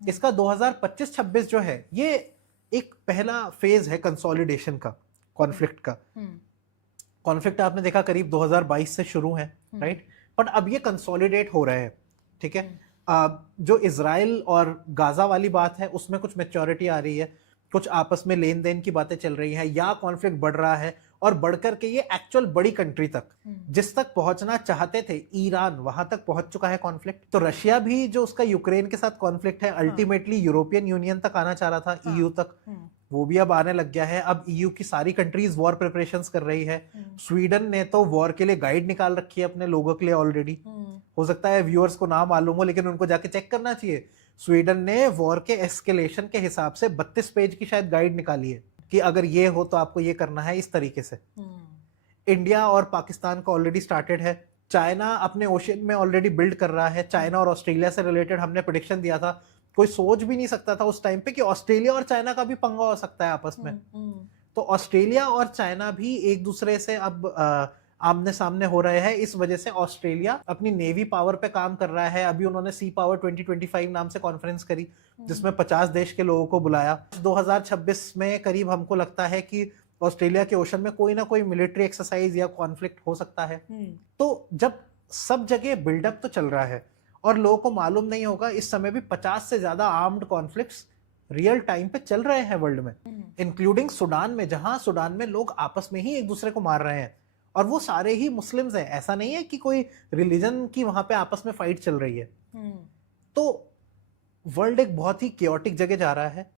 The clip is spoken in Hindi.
इसका 2025-26 जो है ये एक पहला फेज है कंसोलिडेशन का, कॉन्फ्लिक्ट का। कॉन्फ्लिक्ट आपने देखा करीब 2022 से शुरू है, राइट, बट अब ये कंसोलिडेट हो रहे हैं, ठीक है। जो इजराइल और गाजा वाली बात है उसमें कुछ मैच्योरिटी आ रही है, कुछ आपस में लेन देन की बातें चल रही हैं, या कॉन्फ्लिक्ट बढ़ रहा है और बढ़कर के ये एक्चुअल बड़ी कंट्री तक, जिस तक पहुंचना चाहते थे ईरान, वहां तक पहुंच चुका है कॉन्फ्लिक्ट। तो रशिया भी जो उसका यूक्रेन के साथ कॉन्फ्लिक्ट है, अल्टीमेटली यूरोपियन यूनियन तक आना चाह रहा था, ईयू तक, वो भी अब आने लग गया है। अब ईयू की सारी कंट्रीज वॉर प्रिपरेशंस कर रही है। स्वीडन ने तो वॉर के लिए गाइड निकाल रखी है अपने लोगों के लिए ऑलरेडी। हो सकता है व्यूअर्स को ना मालूम हो, लेकिन उनको जाके चेक करना चाहिए। स्वीडन ने वॉर के एस्केलेशन के हिसाब से 32 पेज की शायद गाइड निकाली है कि अगर ये हो तो आपको ये करना है इस तरीके से। इंडिया और पाकिस्तान का ऑलरेडी स्टार्टेड है। चाइना अपने ओशियन में ऑलरेडी बिल्ड कर रहा है। चाइना और ऑस्ट्रेलिया से रिलेटेड हमने प्रेडिक्शन दिया था, कोई सोच भी नहीं सकता था उस टाइम पे कि ऑस्ट्रेलिया और चाइना का भी पंगा हो सकता है आपस में। तो ऑस्ट्रेलिया और चाइना भी एक दूसरे से अब आमने सामने हो रहे हैं। इस वजह से ऑस्ट्रेलिया अपनी नेवी पावर पे काम कर रहा है। अभी उन्होंने सी पावर 2025 नाम से कॉन्फ्रेंस करी, जिसमें 50 देश के लोगों को बुलाया। 2026 में करीब हमको लगता है कि ऑस्ट्रेलिया के ओशन में कोई ना कोई मिलिट्री एक्सरसाइज या कॉन्फ्लिक्ट हो सकता है। तो जब सब जगह बिल्डअप तो चल रहा है और लोगों को मालूम नहीं होगा, इस समय भी 50 से ज्यादा आर्म्ड कॉन्फ्लिक्ट्स रियल टाइम पे चल रहे हैं वर्ल्ड में, इंक्लूडिंग सुडान में, जहां सुडान में लोग आपस में ही एक दूसरे को मार रहे हैं और वो सारे ही मुस्लिम्स हैं। ऐसा नहीं है कि कोई रिलीजन की वहां पे आपस में फाइट चल रही है। तो वर्ल्ड एक बहुत ही केओटिक जगह जा रहा है।